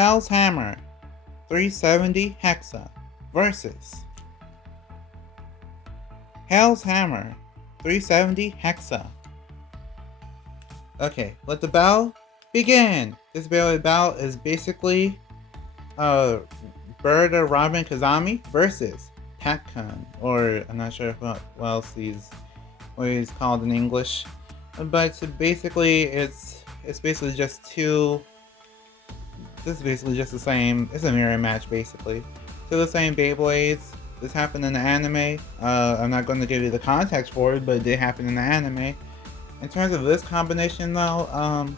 Hell's Hammer 370 Hexa versus Hell's Hammer 370 Hexa. Okay, let the battle begin! This Beyblade battle is basically Bird or Robin Kazami versus Pakkun, or I'm not sure what else what he's called in English. But basically it's basically just two. This is basically just the same. It's a mirror match basically. Two the same Beyblades. This happened in the anime. I'm not going to give you the context for it, but it did happen in the anime. In terms of this combination though,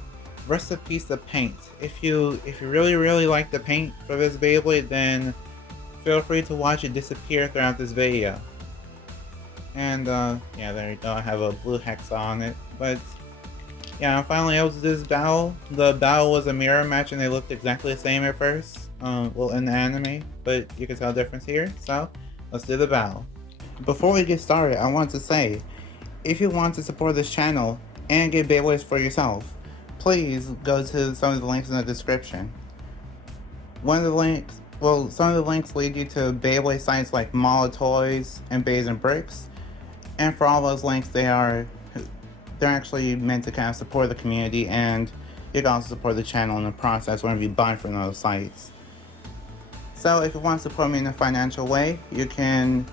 versus a piece of paint. If you really like the paint for this Beyblade, then feel free to watch it disappear throughout this video. And yeah, there you go. I have a blue hex on it. But yeah, I'm finally able to do this battle. The battle was a mirror match and they looked exactly the same at first. Well, in the anime, but you can tell the difference here. So let's do the battle. Before we get started, I want to say, if you want to support this channel and get Beyblades for yourself, please go to some of the links in the description. Some of the links lead you to Beyblade sites like Mall of Toys and Bays and Bricks. And for all those links, they're actually meant to kind of support the community, and you can also support the channel in the process whenever you buy from those sites. So if you want to support me in a financial way, you can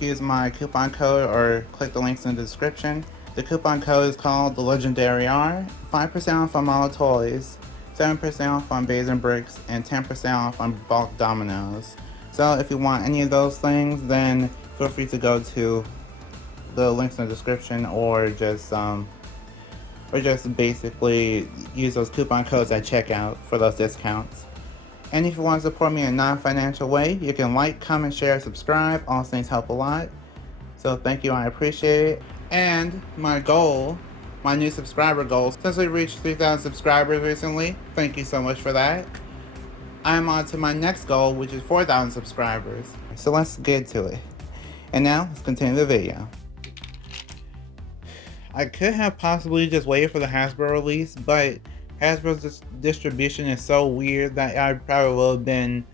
use my coupon code or click the links in the description. The coupon code is called The Legendary R. 5% off on Mall of Toys, 7% off on Bays and Bricks, and 10% off on bulk dominoes. So if you want any of those things, then feel free to go to the links in the description, or just basically use those coupon codes at checkout for those discounts. And if you want to support me in a non-financial way, you can like, comment, share, subscribe. All things help a lot. So thank you, I appreciate it. And my new subscriber goal, since we reached 3,000 subscribers recently, thank you so much for that. I'm on to my next goal, which is 4,000 subscribers. So let's get to it. And now, let's continue the video. I could have possibly just waited for the Hasbro release, but Hasbro's distribution is so weird that I probably would have been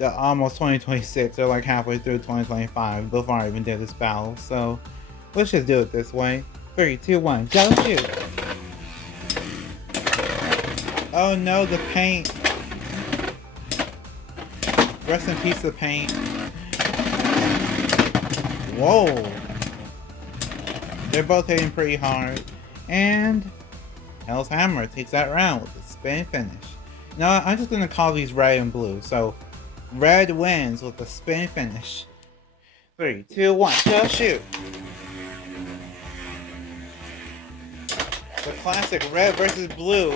almost 2026 or like halfway through 2025 before I even did this battle. So let's just do it this way. 3, 2, 1, go shoot! Oh no, the paint! Rest in peace, the paint. Whoa! They're both hitting pretty hard. And Hell's Hammer takes that round with a spin finish. Now I'm just gonna call these red and blue. So red wins with a spin finish. 3, 2, 1, go shoot! The classic red versus blue.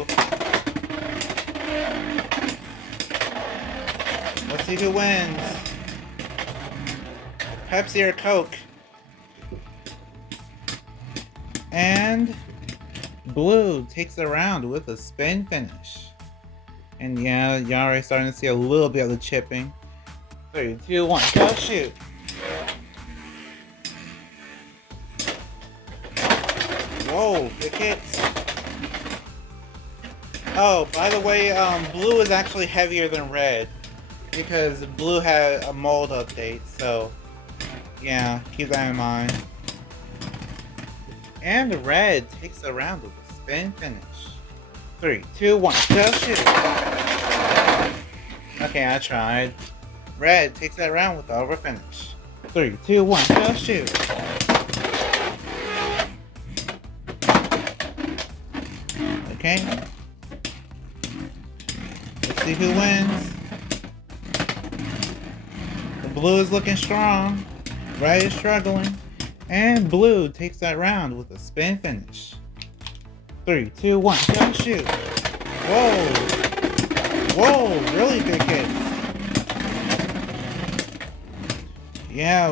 Let's see who wins. Pepsi or Coke? And blue takes the round with a spin finish. And yeah, you're already starting to see a little bit of the chipping. 3, 2, 1, go shoot! Whoa, big hits. Oh, by the way, blue is actually heavier than red, because blue had a mold update, so yeah, keep that in mind. And red takes the round with a spin finish. 3, 2, 1, go shoot! Okay, I tried. Red takes that round with the over finish. 3, 2, 1, go shoot! Okay. Let's see who wins. The blue is looking strong. Red is struggling. And blue takes that round with a spin finish. 3, 2, 1, go shoot! Whoa! Whoa, really big hits. Yeah,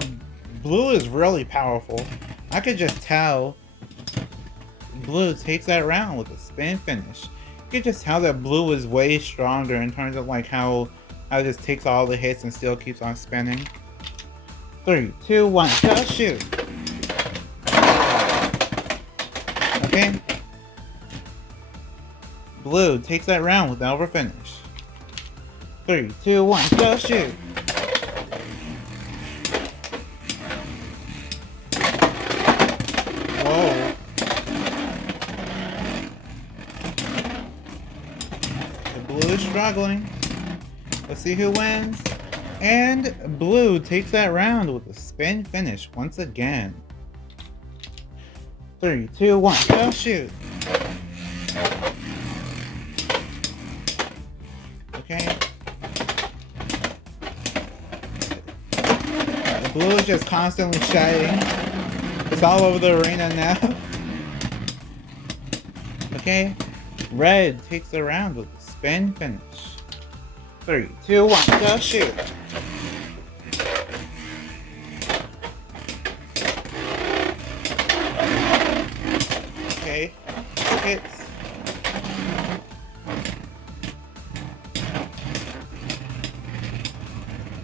blue is really powerful. I could just tell. Blue takes that round with a spin finish. You could just tell that blue is way stronger in terms of like how it just takes all the hits and still keeps on spinning. 3, 2, 1, go shoot! Blue takes that round with the over finish. 3, 2, 1, go shoot! Whoa. The blue is struggling. Let's see who wins. And blue takes that round with a spin finish once again. 3, 2, 1, go shoot! Okay. The blue is just constantly shedding. It's all over the arena now. Okay. Red takes the round with a spin finish. 3, 2, 1, go shoot! Okay. Hits.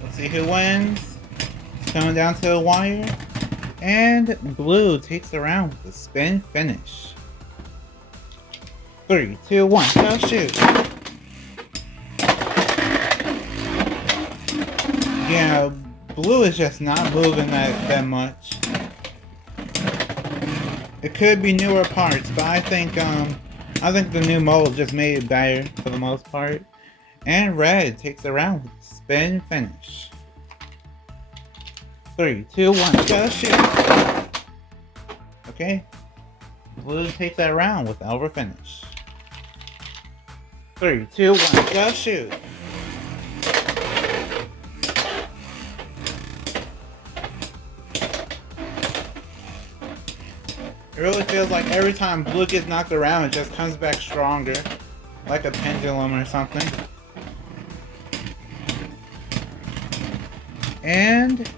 Let's see who wins. It's coming down to the wire. And blue takes the round with a spin finish. 3, 2, 1, go shoot! Yeah, blue is just not moving that much. It could be newer parts, but I think the new mold just made it better for the most part. And red takes the round with a spin finish. 3, 2, 1, go shoot! Okay. Blue takes that round with over finish. 3, 2, 1, go shoot! It really feels like every time blue gets knocked around, it just comes back stronger. Like a pendulum or something. And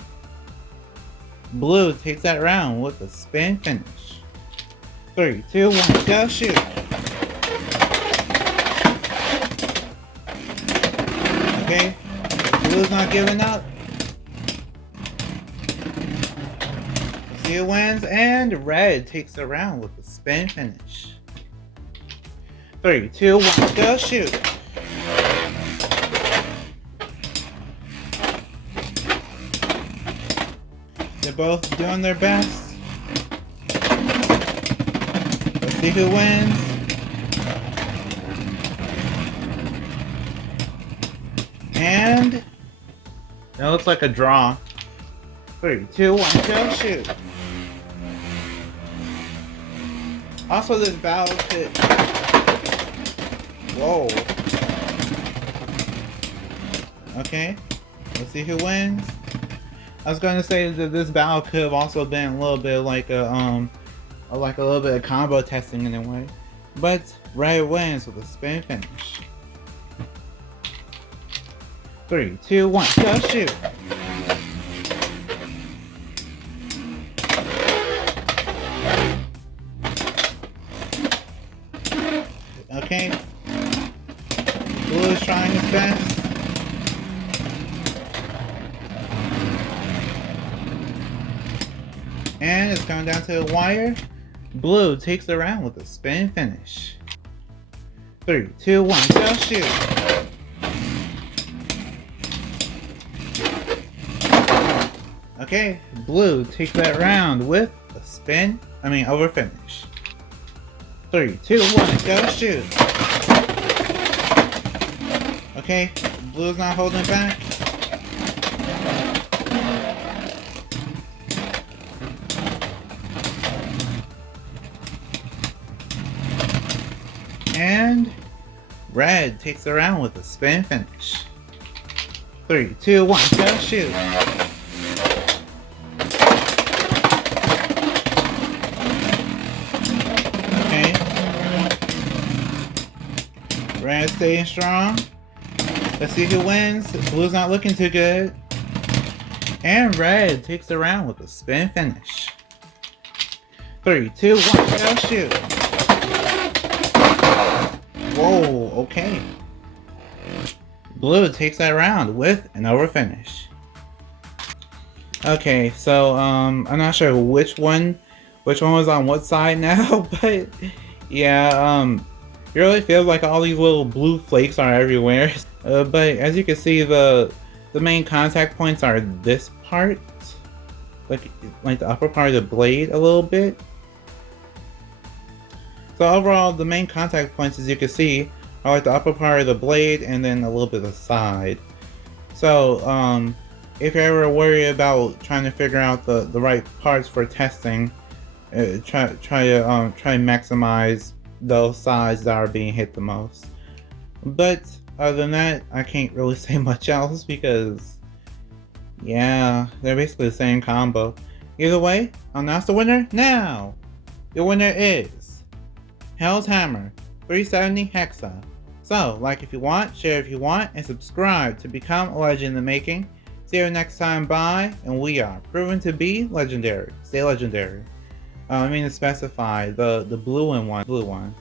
blue takes that round with a spin finish. 3, 2, 1, go shoot! Okay, blue's not giving up. See who wins, and red takes the round with a spin finish. 3, 2, 1, go shoot! They're both doing their best. Let's see who wins. And it looks like a draw. 3, 2, 1, go shoot! Also, this battle kit. Whoa. Okay. Let's see who wins. I was gonna say that this battle could have also been a little bit like a little bit of combo testing in a way, but red wins with a spin finish. 3, 2, 1, go shoot! Okay. Blue is trying his best. And it's coming down to the wire. Blue takes the round with a spin finish. 3, 2, 1, go shoot! Okay, blue takes that round with a over finish. 3, 2, 1, go shoot! Okay, blue's not holding back. And red takes the round with a spin finish. 3, 2, 1, go shoot! Okay. Red staying strong. Let's see who wins. Blue's not looking too good. And red takes the round with a spin finish. 3, 2, 1, go shoot! Whoa, okay. Blue takes that round with an over finish. Okay, so I'm not sure which one was on what side now, but yeah, It really feels like all these little blue flakes are everywhere. But as you can see, the main contact points are this part, like the upper part of the blade a little bit. So overall, the main contact points, as you can see, are like the upper part of the blade and then a little bit of the side. So if you're ever worried about trying to figure out the right parts for testing, try to maximize those sides that are being hit the most. But other than that, I can't really say much else because, yeah, they're basically the same combo. Either way, I'll announce the winner now! The winner is Hell's Hammer 370 Hexa. So, like if you want, share if you want, and subscribe to become a legend in the making. See you next time, bye, and we are proven to be legendary. Stay legendary. I mean to specify the blue one.